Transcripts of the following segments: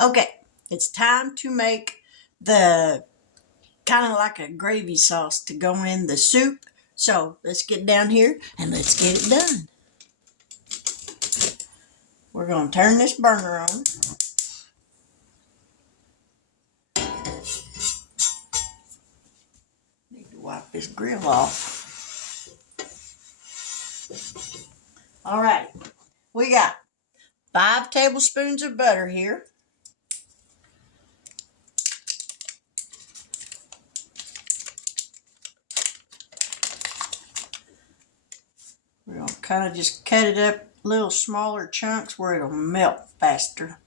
Okay, it's time to make the kind of like a gravy sauce to go in the soup. So let's get down here and let's get it done. We're going to turn this burner on. Need to wipe this grill off. All right, we got 5 tablespoons of butter here. We're going to kind of just cut it up little smaller chunks where it'll melt faster.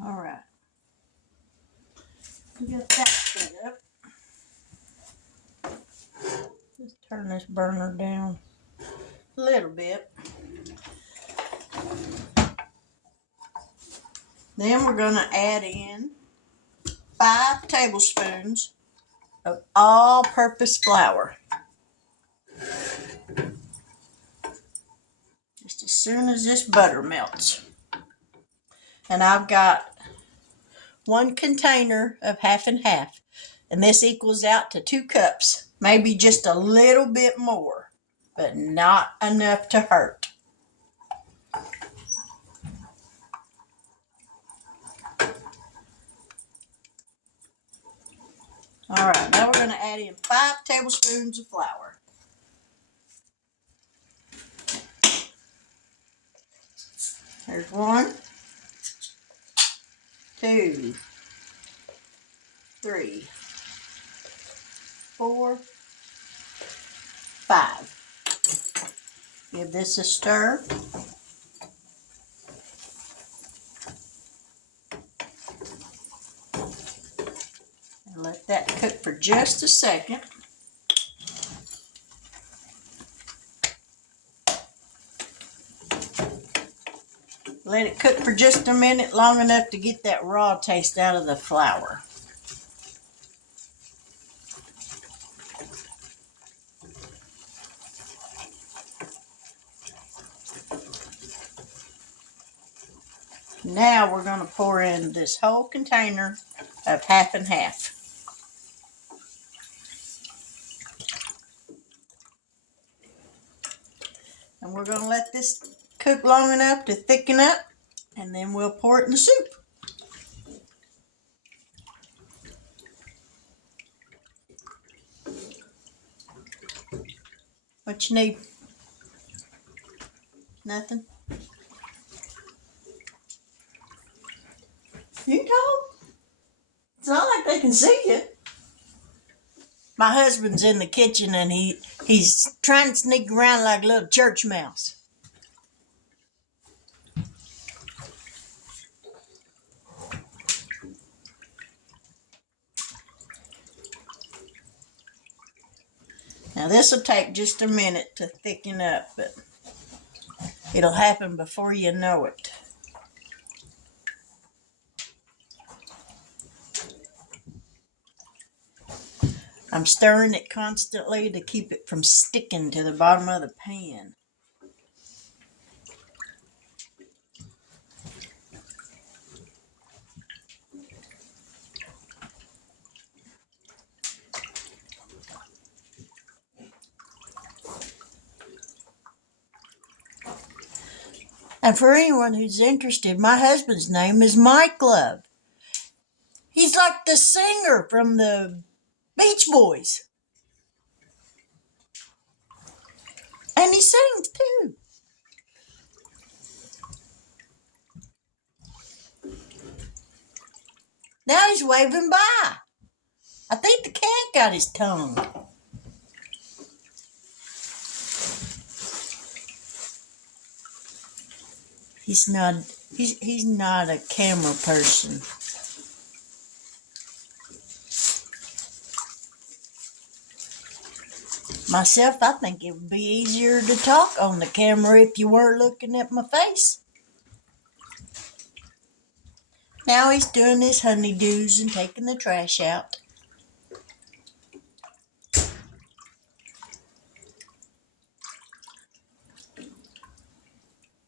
All right. We got that set up. Just turn this burner down a little bit. Then we're going to add in 5 tablespoons of all-purpose flour. Just as soon as this butter melts. And I've got 1 container of half and half. And this equals out to 2 cups. Maybe just a little bit more, but not enough to hurt. All right, now we're going to add in 5 tablespoons of flour. There's 1, 2, 3, 4, 5. Give this a stir. And let that cook for just a second. Let it cook for just a minute, long enough to get that raw taste out of the flour. Now we're going to pour in this whole container of half and half. And we're going to let this cook long enough to thicken up, and then we'll pour it in the soup. What you need? Nothing? You talk? It's not like they can see you. My husband's in the kitchen and he's trying to sneak around like a little church mouse. Now this will take just a minute to thicken up, but it'll happen before you know it. I'm stirring it constantly to keep it from sticking to the bottom of the pan. And for anyone who's interested, my husband's name is Mike Love. He's like the singer from the Beach Boys. And he sings too. Now he's waving by. I think the cat got his tongue. He's not a camera person. Myself, I think it would be easier to talk on the camera if you weren't looking at my face. Now he's doing his honeydews and taking the trash out.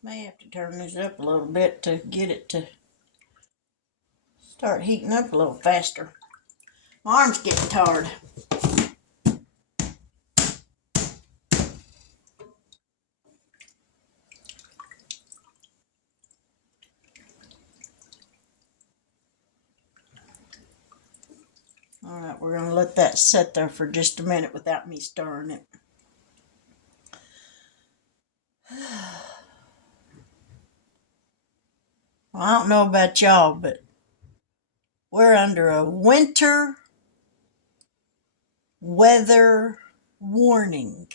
May have to turn this up a little bit to get it to start heating up a little faster. My arm's getting tired. All right, we're going to let that sit there for just a minute without me stirring it. Well, I don't know about y'all, but we're under a winter weather warning.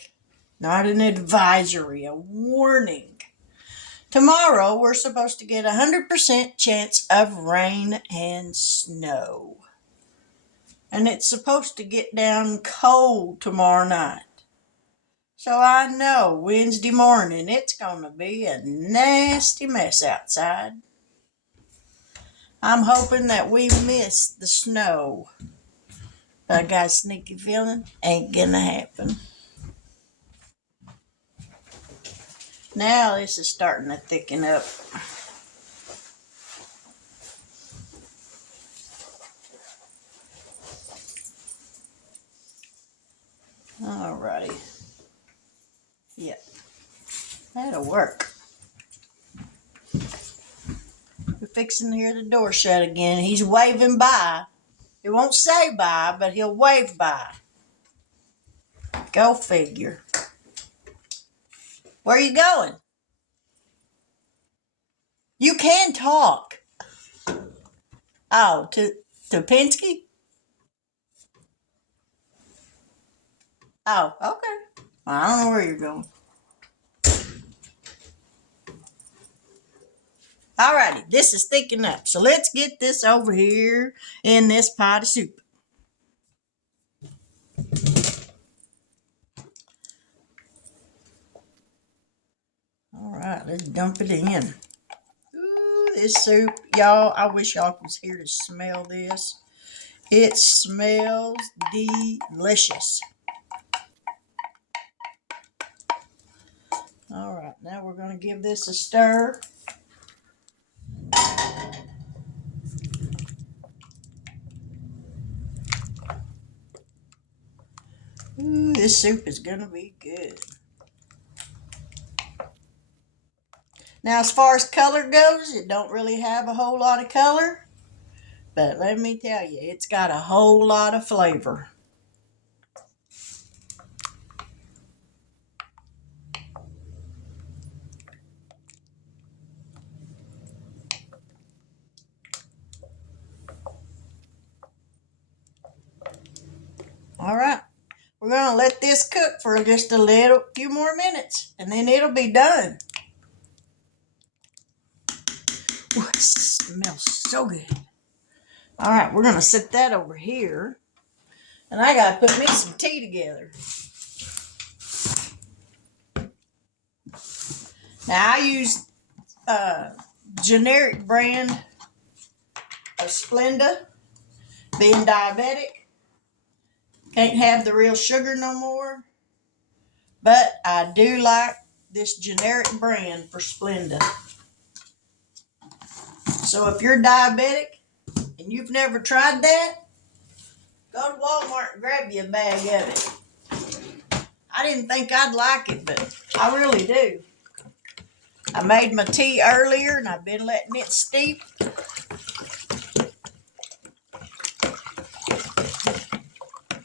Not an advisory, a warning. Tomorrow, we're supposed to get a 100% chance of rain and snow. And it's supposed to get down cold tomorrow night. So I know Wednesday morning it's going to be a nasty mess outside. I'm hoping that we miss the snow. But I got a sneaky feeling ain't gonna happen. Now this is starting to thicken up. Alrighty. Yep. That'll work. We're fixing to hear the door shut again. He's waving by. He won't say bye, but he'll wave by. Go figure. Where are you going? You can talk. Oh, to Penske? Oh, okay. I don't know where you're going. Alrighty, this is thickening up. So let's get this over here in this pot of soup. Alright, let's dump it in. Ooh, this soup, y'all, I wish y'all was here to smell this. It smells delicious. Alright, now we're going to give this a stir. Ooh, this soup is going to be good. Now, as far as color goes, it don't really have a whole lot of color. But let me tell you, it's got a whole lot of flavor. Alright, we're going to let this cook for just a few more minutes. And then it'll be done. Ooh, it smells so good. Alright, we're going to set that over here. And I got to put me some tea together. Now, I use generic brand of Splenda. Being diabetic, can't have the real sugar no more. But I do like this generic brand for Splenda. So if you're diabetic and you've never tried that, go to Walmart and grab you a bag of it. I didn't think I'd like it, but I really do. I made my tea earlier and I've been letting it steep.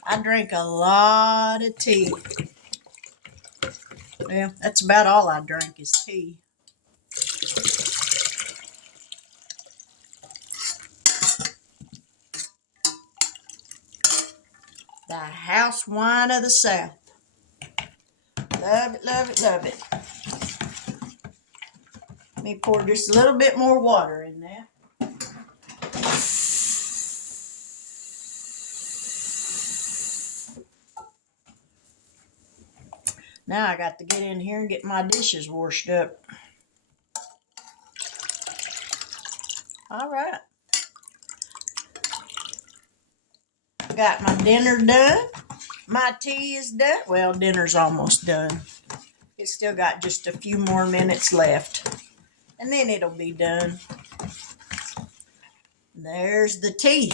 I drink a lot of tea. Well, that's about all I drink is tea. The house wine of the South. Love it, love it, love it. Let me pour just a little bit more water in there. Now I got to get in here and get my dishes washed up. All right. Got my dinner done. My tea is done. Well, dinner's almost done. It's still got just a few more minutes left. And then it'll be done. There's the tea.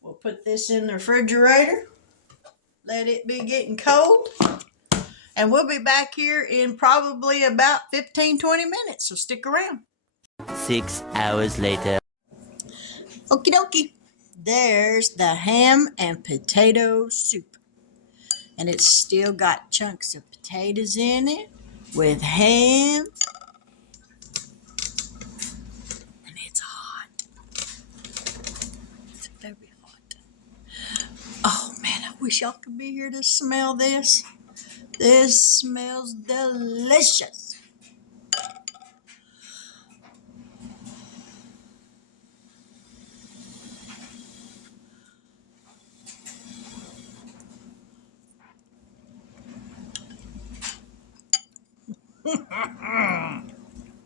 We'll put this in the refrigerator. Let it be getting cold. And we'll be back here in probably about 15-20 minutes. So stick around. 6 hours later. Okie dokie. There's the ham and potato soup. And it's still got chunks of potatoes in it with ham. And it's hot. It's very hot. Oh man, I wish y'all could be here to smell this. This smells delicious.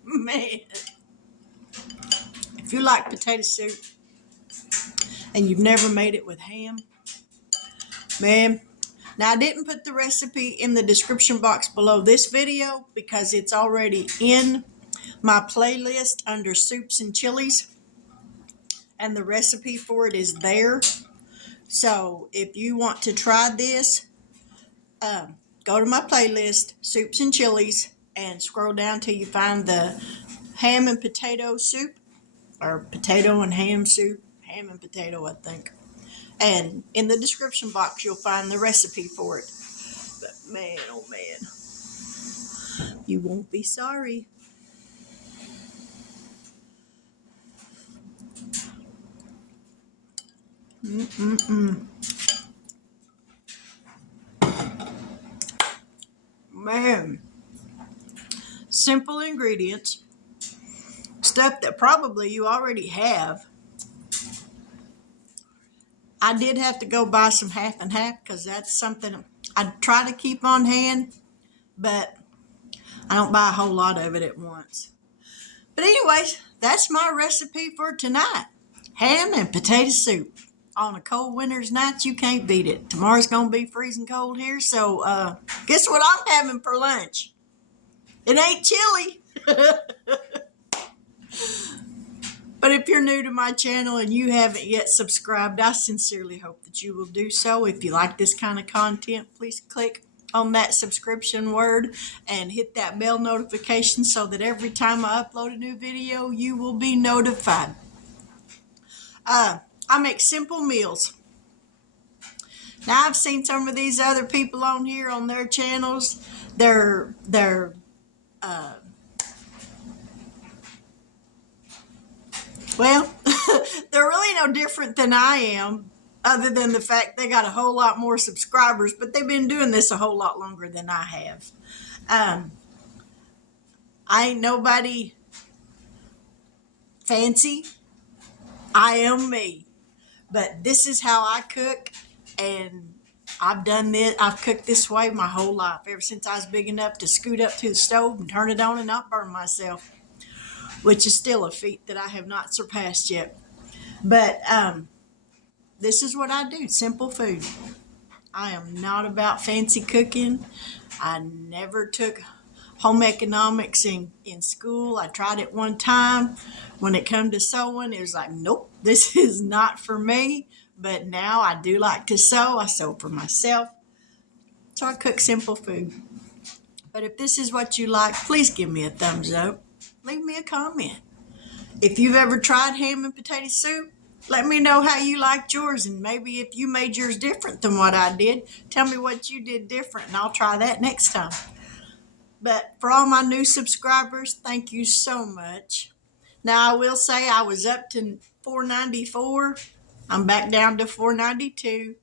Man, if you like potato soup and you've never made it with ham, man. Now I didn't put the recipe in the description box below this video because it's already in my playlist under soups and chilies, and the recipe for it is there. So if you want to try this, go to my playlist, soups and chilies, and scroll down till you find the ham and potato soup, or potato and ham soup, ham and potato, I think. And in the description box, you'll find the recipe for it. But man, oh man, you won't be sorry. Man, simple ingredients, stuff that probably you already have. I did have to go buy some half and half because that's something I try to keep on hand, but I don't buy a whole lot of it at once. But anyways, that's my recipe for tonight. Ham and potato soup. On a cold winter's night, you can't beat it. Tomorrow's going to be freezing cold here, so guess what I'm having for lunch? It ain't chili. But if you're new to my channel and you haven't yet subscribed, I sincerely hope that you will do so. If you like this kind of content, please click on that subscription word and hit that bell notification so that every time I upload a new video, you will be notified. I make simple meals. Now, I've seen some of these other people on here on their channels. They're well, they're really no different than I am, other than the fact they got a whole lot more subscribers, but they've been doing this a whole lot longer than I have. I ain't nobody fancy. I am me. But this is how I cook, and I've done this. I've cooked this way my whole life, ever since I was big enough to scoot up to the stove and turn it on and not burn myself, which is still a feat that I have not surpassed yet. But this is what I do, simple food. I am not about fancy cooking. I never took home economics in school. I tried it one time. When it come to sewing, it was like, nope, this is not for me. But now I do like to sew. I sew for myself. So I cook simple food. But if this is what you like, please give me a thumbs up. Leave me a comment. If you've ever tried ham and potato soup, let me know how you liked yours, and maybe if you made yours different than what I did, tell me what you did different, and I'll try that next time. But for all my new subscribers, thank you so much. Now, I will say I was up to 494. I'm back down to 492.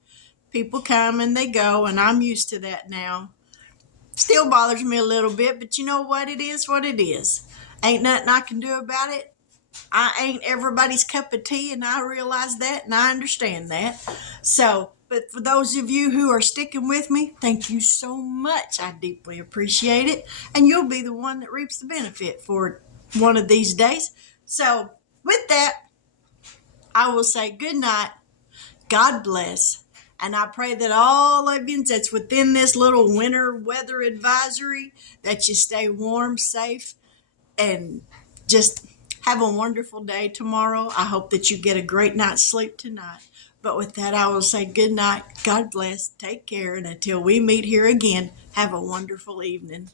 People come and they go, and I'm used to that now. Still bothers me a little bit, but you know what? It is what it is. Ain't nothing I can do about it. I ain't everybody's cup of tea, and I realize that, and I understand that. So But for those of you who are sticking with me, thank you so much. I deeply appreciate it. And you'll be the one that reaps the benefit for it one of these days. So, with that, I will say good night. God bless. And I pray that all of you that's within this little winter weather advisory, that you stay warm, safe, and just have a wonderful day tomorrow. I hope that you get a great night's sleep tonight. But with that, I will say good night. God bless. Take care. And until we meet here again, have a wonderful evening.